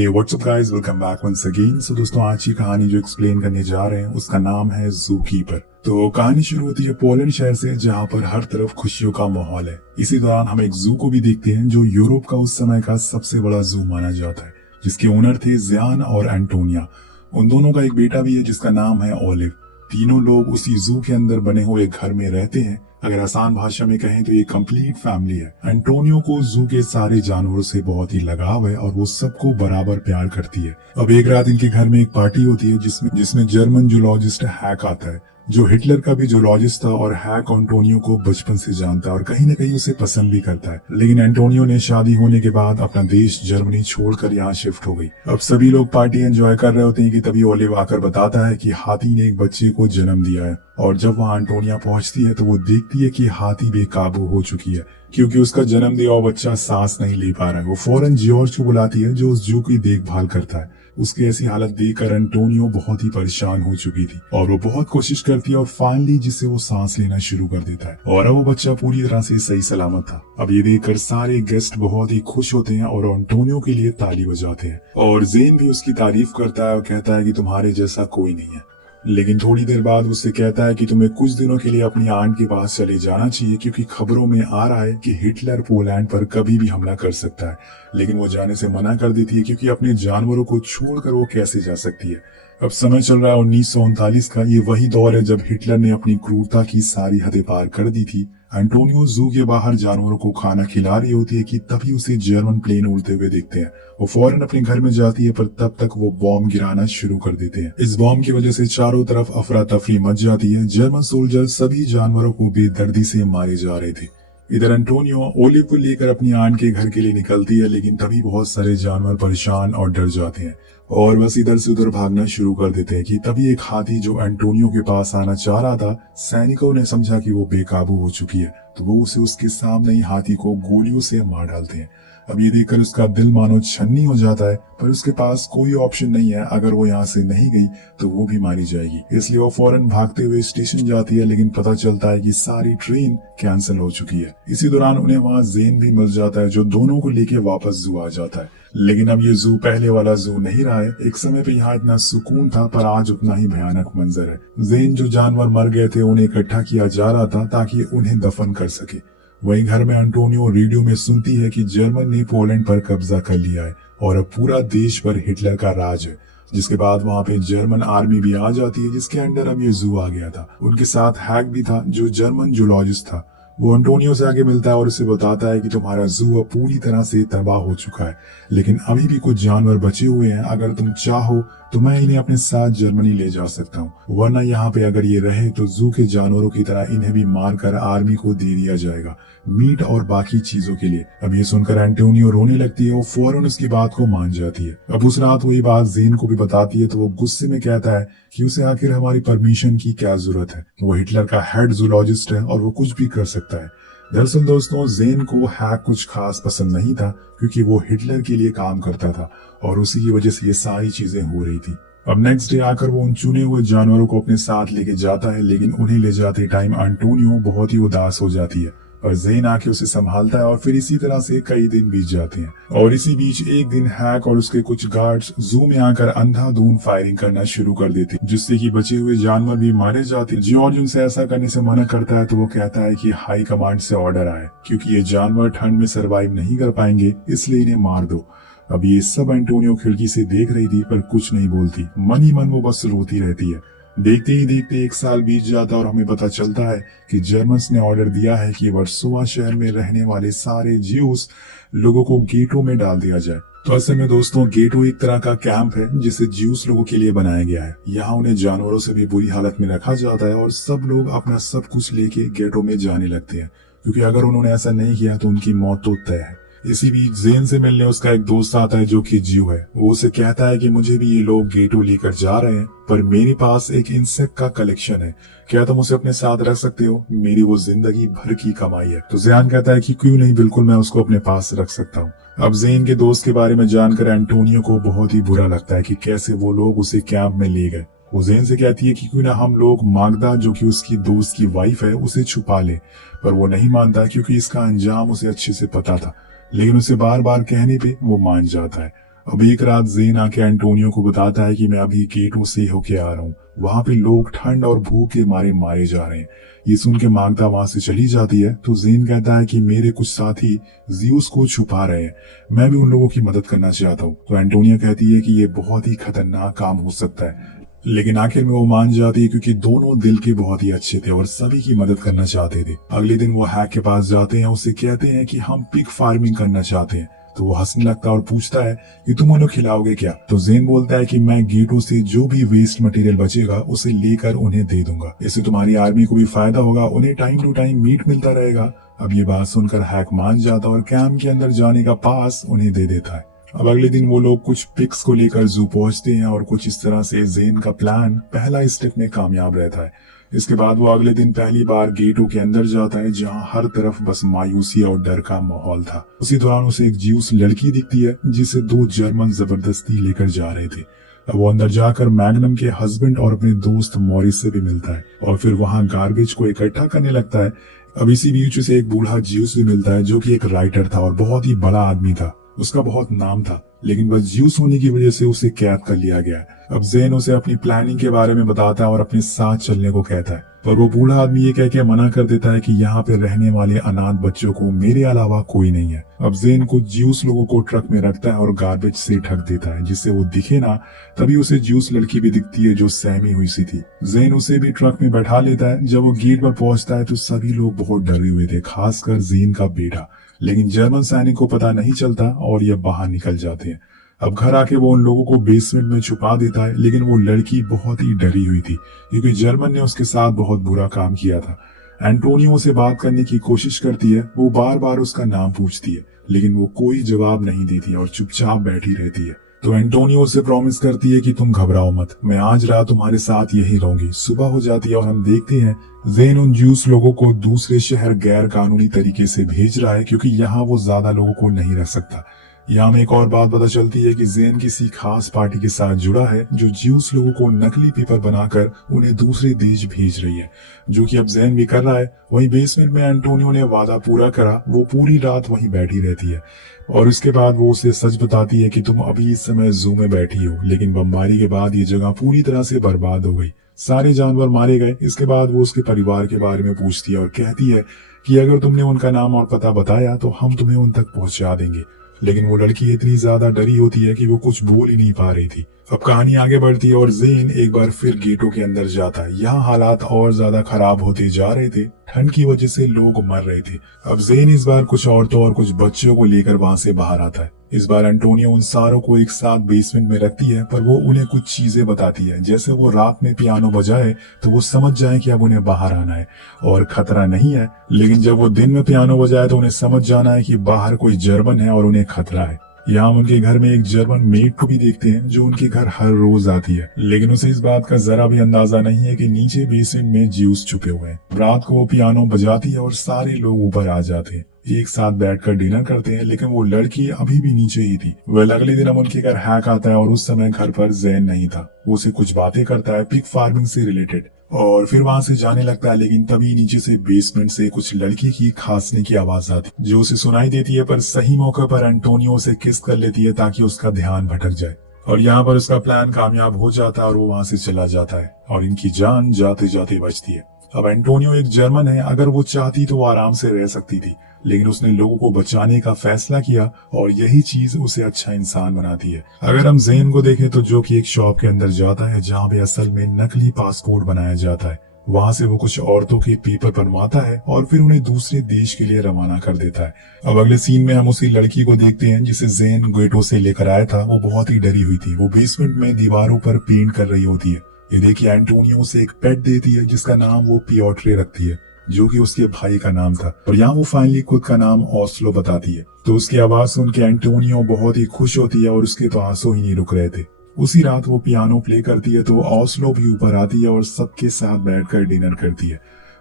हे what's up guys, welcome back once again. So दोस्तों, आज की कहानी जो एक्सप्लेन करने जा रहे हैं उसका नाम है जू कीपर। तो कहानी शुरू होती है पोलैंड शहर से, जहां पर हर तरफ खुशियों का माहौल है। इसी दौरान हम एक जू को भी देखते हैं जो यूरोप का उस समय का सबसे बड़ा जू माना जाता है, जिसके ओनर थे जियान और एंटोनिया। उन दोनों का एक बेटा भी है जिसका नाम है ओलिव। तीनों लोग उसी जू के अंदर बने हुए घर में रहते हैं। अगर आसान भाषा में कहें तो ये कंप्लीट फैमिली है। एंटोनियो को जू के सारे जानवरों से बहुत ही लगाव है और वो सबको बराबर प्यार करती है। अब एक रात इनके घर में एक पार्टी होती है जिसमें जर्मन जूलॉजिस्ट हैक आता है, जो हिटलर का भी जूलॉजिस्ट था। और हैक एंटोनियो को बचपन से जानता है और कहीं न कहीं उसे पसंद भी करता है। लेकिन एंटोनियो ने शादी होने के बाद अपना देश जर्मनी छोड़कर यहाँ शिफ्ट हो गई। अब सभी लोग पार्टी एंजॉय कर रहे होते हैं कि तभी ओलिव आकर बताता है कि हाथी ने एक बच्चे को जन्म दिया है। और जब वहाँ एंटोनिया पहुंचती है तो वो देखती है कि हाथी बेकाबू हो चुकी है, क्योंकि उसका जन्म दिया हुआ बच्चा सांस नहीं ले पा रहा है। वो फौरन जॉर्ज को बुलाती है जो उस जू की देखभाल करता है। उसकी ऐसी हालत देखकर एंटोनियो बहुत ही परेशान हो चुकी थी और वो बहुत कोशिश करती है और फाइनली जिससे वो सांस लेना शुरू कर देता है। और अब वो बच्चा पूरी तरह से सही सलामत था। अब ये देखकर सारे गेस्ट बहुत ही खुश होते हैं और एंटोनियो के लिए ताली बजाते हैं। और जेन भी उसकी तारीफ करता है और कहता है कि तुम्हारे जैसा कोई नहीं है। लेकिन थोड़ी देर बाद उससे कहता है कि तुम्हें कुछ दिनों के लिए अपनी आंट के पास चले जाना चाहिए, क्योंकि खबरों में आ रहा है कि हिटलर पोलैंड पर कभी भी हमला कर सकता है। लेकिन वो जाने से मना कर देती है, क्योंकि अपने जानवरों को छोड़कर वो कैसे जा सकती है। अब समय चल रहा है 1939 का। ये वही दौर है जब हिटलर ने अपनी क्रूरता की सारी हदें पार कर दी थी। एंटोनियो जू के बाहर जानवरों को खाना खिला रही होती है कि तभी उसे जर्मन प्लेन उड़ते हुए दिखते हैं। वो फौरन अपने घर में जाती है, पर तब तक वो बॉम्ब गिराना शुरू कर देते हैं। इस बॉम्ब की वजह से चारों तरफ अफरा तफरी मच जाती है। जर्मन सोल्जर सभी जानवरों को बेदर्दी से मारे जा रहे थे। इधर एंटोनियो ओलिव को लेकर अपनी आंट के घर के लिए निकलती है, लेकिन तभी बहुत सारे जानवर परेशान और डर जाते हैं और बस इधर से उधर भागना शुरू कर देते हैं कि तभी एक हाथी जो एंटोनियो के पास आना चाह रहा था, सैनिकों ने समझा कि वो बेकाबू हो चुकी है, तो वो उसे उसके सामने ही हाथी को गोलियों से मार डालते हैं। अब ये देखकर उसका दिल मानो छन्नी हो जाता है, पर उसके पास कोई ऑप्शन नहीं है। अगर वो यहाँ से नहीं गई तो वो भी मारी जाएगी, इसलिए वो फौरन भागते हुए स्टेशन जाती है। लेकिन पता चलता है कि सारी ट्रेन कैंसिल हो चुकी है। इसी दौरान उन्हें वहाँ जेन भी मिल जाता है, जो दोनों को लेके वापस जू आ जाता है। लेकिन अब ये जू पहले वाला जू नहीं रहा है। एक समय पे यहाँ इतना सुकून था, पर आज उतना ही भयानक मंजर है। जेन जो जानवर मर गए थे उन्हें इकट्ठा किया जा रहा था ताकि उन्हें दफन कर सके। वहीं घर में एंटोनियो रेडियो में सुनती है कि जर्मन ने पोलैंड पर कब्जा कर लिया है और अब पूरा देश पर हिटलर का राज है। जिसके बाद वहां पे जर्मन आर्मी भी आ जाती है, जिसके अंडर अब ये जू आ गया था। उनके साथ हैक भी था जो जर्मन जूलॉजिस्ट था। वो एंटोनियो से आगे मिलता है और उसे बताता है कि तुम्हारा जू अब पूरी तरह से तबाह हो चुका है, लेकिन अभी भी कुछ जानवर बचे हुए हैं। अगर तुम चाहो तो मैं इन्हें अपने साथ जर्मनी ले जा सकता हूँ, वरना यहाँ पे अगर ये रहे तो जू के जानवरों की तरह इन्हें भी मारकर आर्मी को दे दिया जाएगा, मीट और बाकी चीजों के लिए। अब ये सुनकर एंटोनियो रोने लगती है। वो फौरन उसकी बात को मान जाती है। अब उस रात वो ये बात जेन को भी बताती है, तो वो गुस्से में कहता है कि उसे आखिर हमारी परमिशन की क्या जरूरत है। वो हिटलर का हेड जूलॉजिस्ट है और वो कुछ भी कर सकता है। दरअसल दोस्तों, जेन को हैक कुछ खास पसंद नहीं था, क्योंकि वो हिटलर के लिए काम करता था और उसी की वजह से ये सारी चीजें हो रही थी। अब नेक्स्ट डे आकर वो उन चुने हुए जानवरों को अपने साथ लेके जाता है, लेकिन उन्हें ले जाते टाइम एंटोनियो बहुत ही उदास हो जाती है और जेन आके उसे संभालता है। और फिर इसी तरह से कई दिन बीत जाते हैं और इसी बीच एक दिन हैक और उसके कुछ गार्ड्स जू में आकर अंधाधुंध फायरिंग करना शुरू कर देते हैं, जिससे कि बचे हुए जानवर भी मारे जाते हैं। जॉर्ज उनसे ऐसा करने से मना करता है, तो वो कहता है कि हाई कमांड से ऑर्डर आए, क्योंकि ये जानवर ठंड में सरवाइव नहीं कर पाएंगे, इसलिए इन्हें मार दो। अब ये सब एंटोनियो खिड़की से देख रही थी, पर कुछ नहीं बोलती। मन ही मन वो बस रोती रहती है। देखते ही देखते 1 साल बीत जाता और हमें पता चलता है कि जर्मन्स ने ऑर्डर दिया है कि वर्सोवा शहर में रहने वाले सारे ज्यूस लोगों को गेटो में डाल दिया जाए। तो असल में दोस्तों, गेटो एक तरह का कैंप है जिसे ज्यूस लोगों के लिए बनाया गया है। यहाँ उन्हें जानवरों से भी बुरी हालत में रखा जाता है और सब लोग अपना सब कुछ लेके गेटो में जाने लगते हैं, क्योंकि अगर उन्होंने ऐसा नहीं किया तो उनकी मौत तो तय है। इसी बीच जेन से मिलने उसका एक दोस्त आता है जो कि ज्यू है। वो उसे कहता है कि मुझे भी ये लोग गेटो लेकर जा रहे हैं, पर मेरे पास एक इंसेक्ट का कलेक्शन है, क्या तुम उसे अपने साथ रख सकते हो? मेरी वो जिंदगी भर की कमाई है। तो जेन कहता है कि क्यों नहीं, बिल्कुल मैं उसको अपने पास रख सकता हूँ। अब जेन के दोस्त के बारे में जानकर एंटोनियो को बहुत ही बुरा लगता है कि कैसे वो लोग उसे कैंप में ले गए। वो जेन से कहती है कि क्यों ना हम लोग मागदा, जो कि उसकी दोस्त की वाइफ है, उसे छुपा ले, पर वो नहीं मानता, क्योंकि इसका अंजाम उसे अच्छे से पता था। लेकिन उसे बार बार कहने पे वो मान जाता है। अब एक रात जेन आके एंटोनियो को बताता है कि मैं अभी गेटो से होके आ रहा हूँ, वहां पे लोग ठंड और भूख के मारे मारे जा रहे हैं। ये सुन के मागदा वहां से चली जाती है तो जेन कहता है कि मेरे कुछ साथी जियूस को छुपा रहे हैं, मैं भी उन लोगों की मदद करना चाहता हूँ। तो एंटोनिया कहती है कि ये बहुत ही खतरनाक काम हो सकता है, लेकिन आखिर में वो मान जाती है क्योंकि दोनों दिल के बहुत ही अच्छे थे और सभी की मदद करना चाहते थे। अगले दिन वो हैक के पास जाते हैं, उससे कहते हैं कि हम पिग फार्मिंग करना चाहते हैं। तो वो हंसने लगता है और पूछता है कि तुम उन्हें खिलाओगे क्या। तो जेन बोलता है कि मैं गेटो से जो भी वेस्ट मटेरियल बचेगा उसे लेकर उन्हें दे दूंगा, इससे तुम्हारी आर्मी को भी फायदा होगा, उन्हें टाइम टू टाइम मीट मिलता रहेगा। अब ये बात सुनकर हैक मान जाता और कैंप के अंदर जाने का पास उन्हें दे देता है। अब अगले दिन वो लोग कुछ पिक्स को लेकर जू पहुंचते हैं और कुछ इस तरह से जेन का प्लान पहला स्टेप में कामयाब रहता है। इसके बाद वो अगले दिन पहली बार गेटो के अंदर जाता है जहां हर तरफ बस मायूसी और डर का माहौल था। उसी दौरान उसे एक ज्यूस लड़की दिखती है जिसे दो जर्मन जबरदस्ती लेकर जा रहे थे। अब वो अंदर जाकर मैग्नम के हस्बैंड और अपने दोस्त मॉरिस से भी मिलता है और फिर वहां गार्बेज को इकट्ठा करने लगता है। अब इसी बीच उसे एक बूढ़ा ज्यूस भी मिलता है जो कि एक राइटर था और बहुत ही बड़ा आदमी था, उसका बहुत नाम था, लेकिन बस ज्यूस होने की वजह से उसे कैद कर लिया गया है। अब जेन उसे अपनी प्लानिंग के बारे में बताता है और अपने साथ चलने को कहता है, पर वो बूढ़ा आदमी ये कह के मना कर देता है कि यहाँ पे रहने वाले अनाथ बच्चों को मेरे अलावा कोई नहीं है। अब जेन कुछ ज्यूस लोगों को ट्रक में रखता है और गार्बेज से ढक देता है जिससे वो दिखे ना। तभी उसे ज्यूस लड़की भी दिखती है जो सहमी हुई सी थी। जेन उसे भी ट्रक में बैठा लेता है। जब वो गेट पर पहुंचता है तो सभी लोग बहुत डरे हुए थे, खासकर जेन का बेटा, लेकिन जर्मन सैनिक को पता नहीं चलता और ये बाहर निकल जाते हैं। अब घर आके वो उन लोगों को बेसमेंट में छुपा देता है, लेकिन वो लड़की बहुत ही डरी हुई थी क्योंकि जर्मन ने उसके साथ बहुत बुरा काम किया था। एंटोनियो से बात करने की कोशिश करती है, वो बार बार उसका नाम पूछती है, लेकिन वो कोई जवाब नहीं देती और चुपचाप बैठी रहती है। तो एंटोनियो से प्रॉमिस करती है कि तुम घबराओ मत, मैं आज रात तुम्हारे साथ यही रहूंगी। सुबह हो जाती है और हम देखते हैं जेन उन ज्यूस लोगों को दूसरे शहर गैर कानूनी तरीके से भेज रहा है क्योंकि यहाँ वो ज्यादा लोगों को नहीं रख सकता। यहाँ में एक और बात पता चलती है कि जेन किसी खास पार्टी के साथ जुड़ा है जो ज्यूस लोगों को नकली पेपर बनाकर उन्हें दूसरे देश भेज रही है, जो कि अब जेन भी कर रहा है। वहीं बेसमेंट में एंटोनियो ने वादा पूरा करा, वो पूरी रात वहीं बैठी रहती है और उसके बाद वो उसे सच बताती है कि तुम अभी इस समय जू में बैठी हो, लेकिन बमबारी के बाद ये जगह पूरी तरह से बर्बाद हो गई, सारे जानवर मारे गए। इसके बाद वो उसके परिवार के बारे में पूछती है और कहती है कि अगर तुमने उनका नाम और पता बताया तो हम तुम्हें उन तक पहुंचा देंगे। लेकिन वो लड़की इतनी ज्यादा डरी होती है कि वो कुछ बोल ही नहीं पा रही थी। अब कहानी आगे बढ़ती है और जेन एक बार फिर गेटो के अंदर जाता है। यहाँ हालात और ज्यादा खराब होते जा रहे थे, ठंड की वजह से लोग मर रहे थे। अब जेन इस बार कुछ औरतों और कुछ बच्चों को लेकर वहां से बाहर आता है। इस बार एंटोनियो उन सारों को एक साथ बेसमेंट में रखती है, पर वो उन्हें कुछ चीजें बताती है, जैसे वो रात में पियानो बजाए तो वो समझ जाए कि अब उन्हें बाहर आना है और खतरा नहीं है, लेकिन जब वो दिन में पियानो बजाए तो उन्हें समझ जाना है कि बाहर कोई जर्मन है और उन्हें खतरा है। यहाँ उनके घर में एक जर्मन मेड को भी देखते हैं जो उनके घर हर रोज आती है, लेकिन उसे इस बात का जरा भी अंदाजा नहीं है कि नीचे बेसमेंट में ज्यूस छुपे हुए हैं। रात को वो पियानो बजाती है और सारे लोग ऊपर आ जाते हैं, एक साथ बैठकर डिनर करते हैं, लेकिन वो लड़की अभी भी नीचे ही थी। वह अगले दिन अब उनके घर हैक आता है और उस समय घर पर जेन नहीं था। वो उसे कुछ बातें करता है पिग फार्मिंग से रिलेटेड और फिर वहां से जाने लगता है, लेकिन तभी नीचे से बेसमेंट से कुछ लड़की की खांसने की आवाज आती जो उसे सुनाई देती है, पर सही मौके पर एंटोनियो से किस कर लेती है ताकि उसका ध्यान भटक जाए और यहाँ पर उसका प्लान कामयाब हो जाता है और वो वहां से चला जाता है और इनकी जान जाते जाते बचती है। अब एंटोनियो एक जर्मन है, अगर वो चाहती तो वो आराम से रह सकती थी, लेकिन उसने लोगों को बचाने का फैसला किया और यही चीज उसे अच्छा इंसान बनाती है। अगर हम जेन को देखें तो जो कि एक शॉप के अंदर जाता है जहाँ पे असल में नकली पासपोर्ट बनाया जाता है, वहां से वो कुछ औरतों के पेपर बनवाता है और फिर उन्हें दूसरे देश के लिए रवाना कर देता है। अब अगले सीन में हम उसी लड़की को देखते हैं जिसे जेन गेटो से लेकर आया था। वो बहुत ही डरी हुई थी, वो बेसमेंट में दीवारों पर पेंट कर रही होती है। ये देखिए एंटोनियो उसे एक पेट देती है जिसका नाम वो पियोट्रे रखती है, जो कि उसके भाई का नाम था, और यहाँ वो फाइनली खुद का नाम ओस्लो बताती है। तो उसकी आवाज सुन के एंटोनियो बहुत ही खुश होती है और उसके तो आंसू ही नहीं रुक रहे थे। उसी रात वो पियानो प्ले करती है तो ओस्लो भी ऊपर आती है और सबके साथ बैठकर डिनर करती है।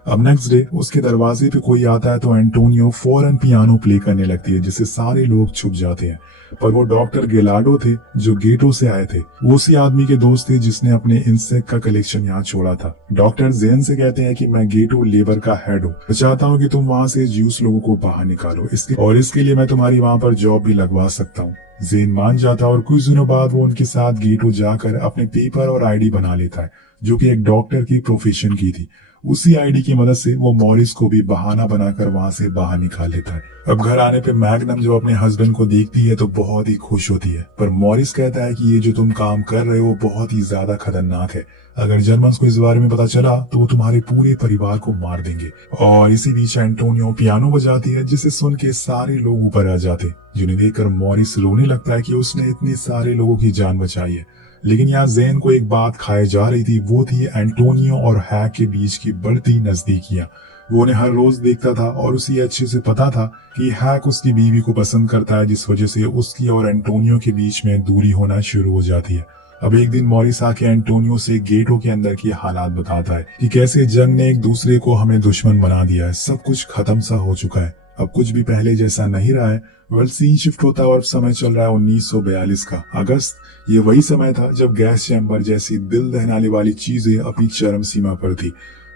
अब नेक्स्ट डे उसके दरवाजे पे कोई आता है तो एंटोनियो फौरन पियानो प्ले करने लगती है, जिससे सारे लोग छुप जाते हैं। पर वो डॉक्टर गेलार्डो थे जो गेटो से आए थे। वो उसी आदमी के दोस्त थे जिसने अपने इंसेक्ट का कलेक्शन यहाँ छोड़ा था। डॉक्टर जेन से कहते हैं कि मैं गेटो लेबर का हेड हूँ, मैं चाहता हूँ कि तुम वहाँ से ज्यूस लोगों को बाहर निकालो, इसके लिए मैं तुम्हारी वहाँ पर जॉब भी लगवा सकता हूँ। जेन मान जाता है और कुछ दिनों बाद वो उनके साथ गेटो जाकर अपने पेपर और आईडी बना लेता है, जो कि एक डॉक्टर की प्रोफेशन की थी। उसी आईडी की मदद से वो मॉरिस को भी बहाना बनाकर वहां से बाहर निकाल लेता है। अब घर आने पे मैग्नम जो अपने हस्बैंड को देखती है तो बहुत ही खुश होती है, पर मॉरिस कहता है कि ये जो तुम काम कर रहे हो बहुत ही ज्यादा खतरनाक है। अगर जर्मन्स को इस बारे में पता चला तो वो तुम्हारे पूरे परिवार को मार देंगे। और इसी बीच एंटोनियो पियानो बजाती है, जिसे सुन के सारे लोग ऊपर आ जाते, जिन्हें देखकर मॉरिस रोने लगता है कि उसने इतने सारे लोगों की जान बचाई है। लेकिन यहाँ जेन को एक बात खाए जा रही थी, वो थी एंटोनियो और हैक के बीच की बढ़ती नजदीकियां। वो उन्हें हर रोज देखता था और उसे अच्छे से पता था कि हैक उसकी बीवी को पसंद करता है, जिस वजह से उसकी और एंटोनियो के बीच में दूरी होना शुरू हो जाती है। अब एक दिन मॉरिस आके एंटोनियो से गेटो के अंदर की हालात बताता है कि कैसे जंग ने एक दूसरे को हमें दुश्मन बना दिया है, सब कुछ खत्म सा हो चुका है, अब कुछ भी पहले जैसा नहीं रहा है। वर्ल्ड सीन शिफ्ट होता है और समय चल रहा है 1942 का अगस्त। ये वही समय था जब गैस चैम्बर जैसी दिल दहलाने वाली चीजें अपनी चरम सीमा पर थी।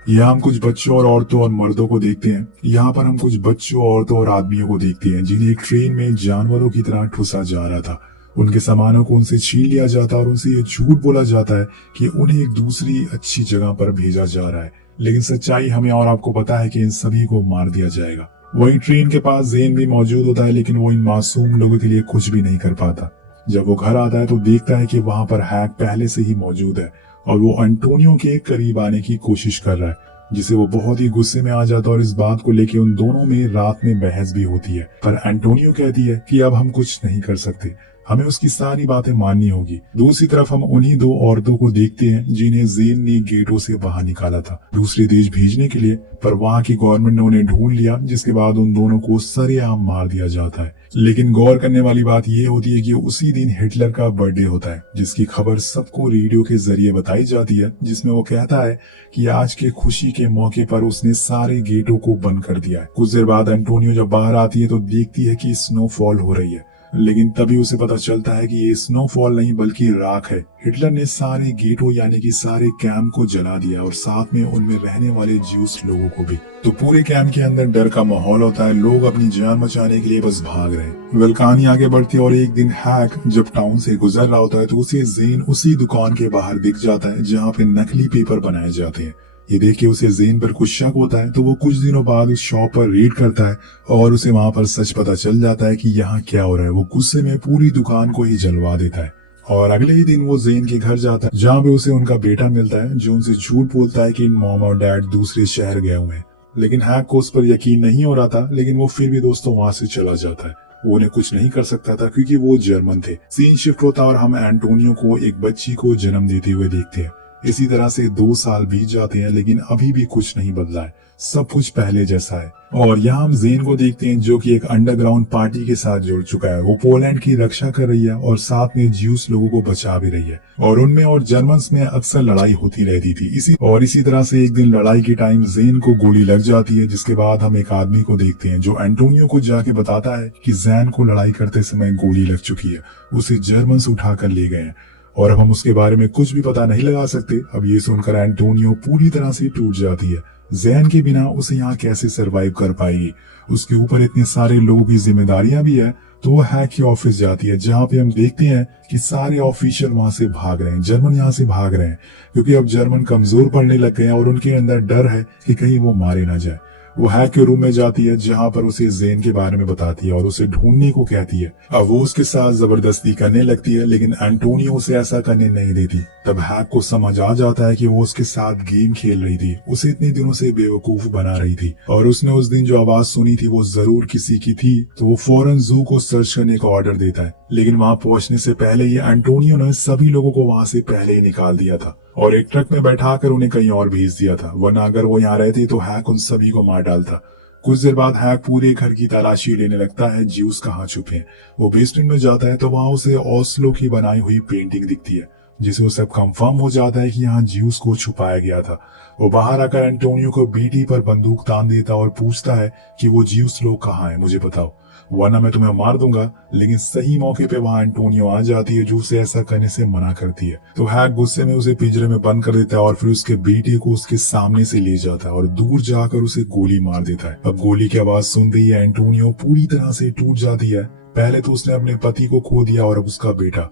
यहाँ हम कुछ बच्चों और औरतों और मर्दों को देखते हैं। यहाँ पर हम कुछ बच्चों, औरतों और आदमियों को देखते हैं जिन्हें एक ट्रेन में जानवरों की तरह ठुसा जा रहा था। उनके सामानों को उनसे छीन लिया जाता और उनसे ये झूठ बोला जाता है कि उन्हें एक दूसरी अच्छी जगह पर भेजा जा रहा है। लेकिन सच्चाई हमें और आपको पता है कि इन सभी को मार दिया जाएगा। वही ट्रेन के पास जेन भी मौजूद होता है, लेकिन वो इन मासूम लोगों के लिए कुछ भी नहीं कर पाता। जब वो घर आता है तो देखता है कि वहां पर हैक पहले से ही मौजूद है और वो एंटोनियो के करीब आने की कोशिश कर रहा है, जिसे वो बहुत ही गुस्से में आ जाता है और इस बात को लेकर उन दोनों में रात में बहस भी होती है। पर एंटोनियो कहती है कि अब हम कुछ नहीं कर सकते, हमें उसकी सारी बातें माननी होगी। दूसरी तरफ हम उन्हीं दो औरतों को देखते हैं जिन्हें जेन ने गेटो से बाहर निकाला था दूसरे देश भेजने के लिए, पर वहां की गवर्नमेंट ने उन्हें ढूंढ लिया, जिसके बाद उन दोनों को सरेआम मार दिया जाता है। लेकिन गौर करने वाली बात यह होती है कि उसी दिन हिटलर का बर्थडे होता है, जिसकी खबर सबको रेडियो के जरिए बताई जाती है, जिसमें वो कहता है कि आज के खुशी के मौके पर उसने सारे गेटों को बंद कर दिया है। कुछ देर बाद एंटोनियो जब बाहर आती है तो देखती है कि स्नोफॉल हो रही है, लेकिन तभी उसे पता चलता है कि ये स्नोफॉल नहीं बल्कि राख है। हिटलर ने सारे गेटो यानी कि सारे कैंप को जला दिया और साथ में उनमें रहने वाले ज्यूस लोगों को भी। तो पूरे कैंप के अंदर डर का माहौल होता है, लोग अपनी जान बचाने के लिए बस भाग रहे हैं। वेल कहानी आगे बढ़ती है और एक दिन हैक जब टाउन से गुजर रहा होता है तो उसे जेन उसी दुकान के बाहर दिख जाता है जहाँ पे नकली पेपर बनाए जाते हैं। ये देख के उसे जेन पर कुछ शक होता है, तो वो कुछ दिनों बाद उस शॉप पर रेड करता है और उसे वहां पर सच पता चल जाता है कि यहाँ क्या हो रहा है। वो गुस्से में पूरी दुकान को ही जलवा देता है और अगले ही दिन वो जेन के घर जाता है, जहाँ पे उसे उनका बेटा मिलता है जो उनसे झूठ बोलता है कि मॉम और डैड दूसरे शहर गए हुए हैं। लेकिन हैक को उस पर यकीन नहीं हो रहा था, लेकिन वो फिर भी दोस्तों वहां से चला जाता है। वो उन्हें कुछ नहीं कर सकता था क्योंकि वो जर्मन थे। सीन शिफ्ट होता और हम एंटोनियो को एक बच्ची को जन्म देते हुए देखते हैं। इसी तरह से 2 साल बीत जाते हैं, लेकिन अभी भी कुछ नहीं बदला है, सब कुछ पहले जैसा है। और यहाँ हम जेन को देखते हैं जो कि एक अंडरग्राउंड पार्टी के साथ जुड़ चुका है। वो पोलैंड की रक्षा कर रही है और साथ में ज्यूस लोगों को बचा भी रही है और उनमें और जर्मन्स में अक्सर लड़ाई होती रहती थी। इसी तरह से एक दिन लड़ाई के टाइम जेन को गोली लग जाती है, जिसके बाद हम एक आदमी को देखते हैं जो एंटोनियो को जाके बताता है कि जेन को लड़ाई करते समय गोली लग चुकी है, उसे जर्मन्स उठाकर ले गए हैं और अब हम उसके बारे में कुछ भी पता नहीं लगा सकते। अब ये सुनकर एंटोनियो पूरी तरह से टूट जाती है। जेन के बिना उसे यहाँ कैसे सरवाइव कर पाएगी, उसके ऊपर इतने सारे लोगों की जिम्मेदारियां भी है। तो वो हैक के ऑफिस जाती है, जहाँ पे हम देखते हैं कि सारे ऑफिशियल वहां से भाग रहे हैं, जर्मन यहाँ से भाग रहे हैं क्योंकि अब जर्मन कमजोर पड़ने लग गए हैं और उनके अंदर डर है कि कहीं वो मारे ना जाए। वो हैक के रूम में जाती है जहाँ पर उसे जेन के बारे में बताती है और उसे ढूंढने को कहती है। अब वो उसके साथ जबरदस्ती करने लगती है, लेकिन एंटोनियो उसे ऐसा करने नहीं देती। तब हैक को समझ आ जाता है कि वो उसके साथ गेम खेल रही थी, उसे इतने दिनों से बेवकूफ बना रही थी और उसने उस दिन जो आवाज सुनी थी वो जरूर किसी की थी। तो वो फौरन जू को सर्च करने का ऑर्डर देता है, लेकिन वहां पहुंचने से पहले ही एंटोनियो ने सभी लोगों को वहां से पहले ही निकाल दिया था और एक ट्रक में बैठाकर उन्हें कहीं और भेज दिया था, वरना अगर वो यहाँ रहते तो हैक उन सभी को मार डालता। कुछ देर बाद हैक पूरे घर की तलाशी लेने लगता है ज्यूस कहाँ छुपे हैं। वो बेसमेंट में जाता है तो वहां उसे ओस्लो की बनाई हुई पेंटिंग दिखती है जिसे उसे अब कंफर्म हो जाता है कि यहाँ ज्यूस को छुपाया गया था। वो बाहर आकर एंटोनियो को बीटी पर बंदूक तान देता और पूछता है कि वो ज्यूस लोग कहाँ हैं, मुझे बताओ वरना मैं तुम्हें मार दूंगा। लेकिन सही मौके पे वहां एंटोनियो आ जाती है जो उसे ऐसा करने से मना करती है। तो हैक गुस्से में उसे पिंजरे में बंद कर देता है और फिर उसके बेटे को उसके सामने से ले जाता है और दूर जाकर उसे गोली मार देता है। अब गोली की आवाज सुनते ही एंटोनियो पूरी तरह से टूट जाती है। पहले तो उसने अपने पति को खो दिया और अब उसका बेटा,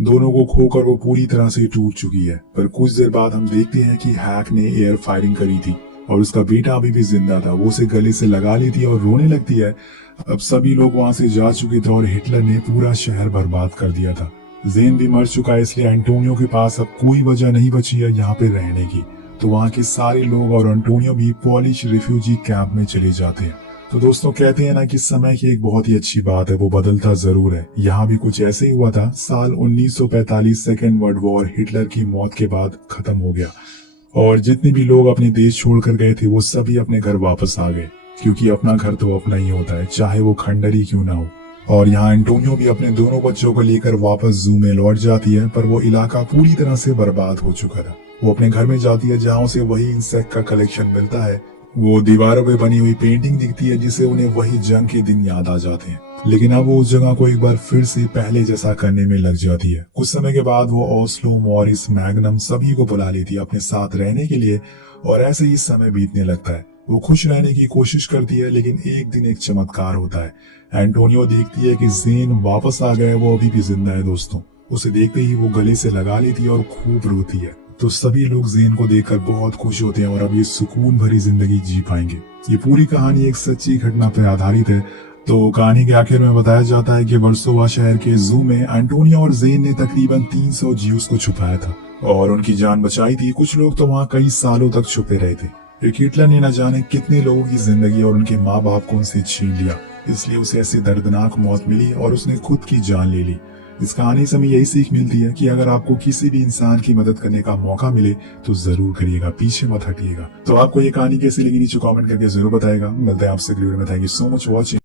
दोनों को खोकर वो पूरी तरह से टूट चुकी है। पर कुछ देर बाद हम देखते हैं कि हैक ने एयर फायरिंग करी थी और उसका बेटा अभी भी जिंदा था। वो उसे गले से लगा लेती है और रोने लगती है। अब सभी लोग वहां से जा चुके थे और हिटलर ने पूरा शहर बर्बाद कर दिया था। जेन भी मर चुका है, इसलिए एंटोनियो के पास अब कोई वजह नहीं बची है यहाँ पे रहने की। तो वहाँ के सारे लोग और एंटोनियो भी पोलिश रिफ्यूजी कैंप में चले जाते हैं। तो दोस्तों कहते हैं ना कि समय की एक बहुत ही अच्छी बात है, वो बदलता जरूर है। यहाँ भी कुछ ऐसे ही हुआ था। साल 1945 सेकेंड वर्ल्ड वॉर हिटलर की मौत के बाद खत्म हो गया और जितने भी लोग अपने देश छोड़कर गए थे वो सभी अपने घर वापस आ गए, क्योंकि अपना घर तो अपना ही होता है, चाहे वो खंडर ही क्यों ना हो। और यहाँ एंटोनियो भी अपने दोनों बच्चों को लेकर वापस जू में लौट जाती है, पर वो इलाका पूरी तरह से बर्बाद हो चुका था। वो अपने घर में जाती है जहाँ उसे वही इंसेक्ट का कलेक्शन मिलता है। वो दीवारों पे बनी हुई पेंटिंग दिखती है जिससे उन्हें वही जंग के दिन याद आ जाते हैं। लेकिन अब वो उस जगह को एक बार फिर से पहले जैसा करने में लग जाती है। कुछ समय के बाद वो ओस्लो, मॉरिस, मैग्नम सभी को बुला लेती है अपने साथ रहने के लिए और ऐसे ही समय बीतने लगता है। वो खुश रहने की कोशिश करती है, लेकिन एक दिन एक चमत्कार होता है। एंटोनियो देखती है कि जेन वापस आ गया है, वो अभी भी जिंदा है दोस्तों। उसे देखते ही वो गले से लगा लेती है और खूब रोती है। तो सभी लोग जेन को देखकर बहुत खुश होते हैं और अब ये सुकून भरी जिंदगी जी पाएंगे। ये पूरी कहानी एक सच्ची घटना पर आधारित है। तो कहानी के आखिर में बताया जाता है कि वर्सोवा शहर के जू में एंटोनियो और जेन ने तकरीबन 300 ज्यूस को छुपाया था और उनकी जान बचाई थी। कुछ लोग तो वहाँ कई सालों तक छुपे रहे थे। हिटलर ने न जाने कितने लोगों की जिंदगी और उनके माँ बाप को उनसे छीन लिया, इसलिए उसे ऐसी दर्दनाक मौत मिली और उसने खुद की जान ले ली। इस कहानी से हमें यही सीख मिलती है कि अगर आपको किसी भी इंसान की मदद करने का मौका मिले तो जरूर करिएगा, पीछे मत हटिएगा। तो आपको ये कहानी कैसी लगी नीचे कमेंट करके जरूर बताएगा। मिलते हैं आपसे अगली वीडियो में। Thank you so much watching.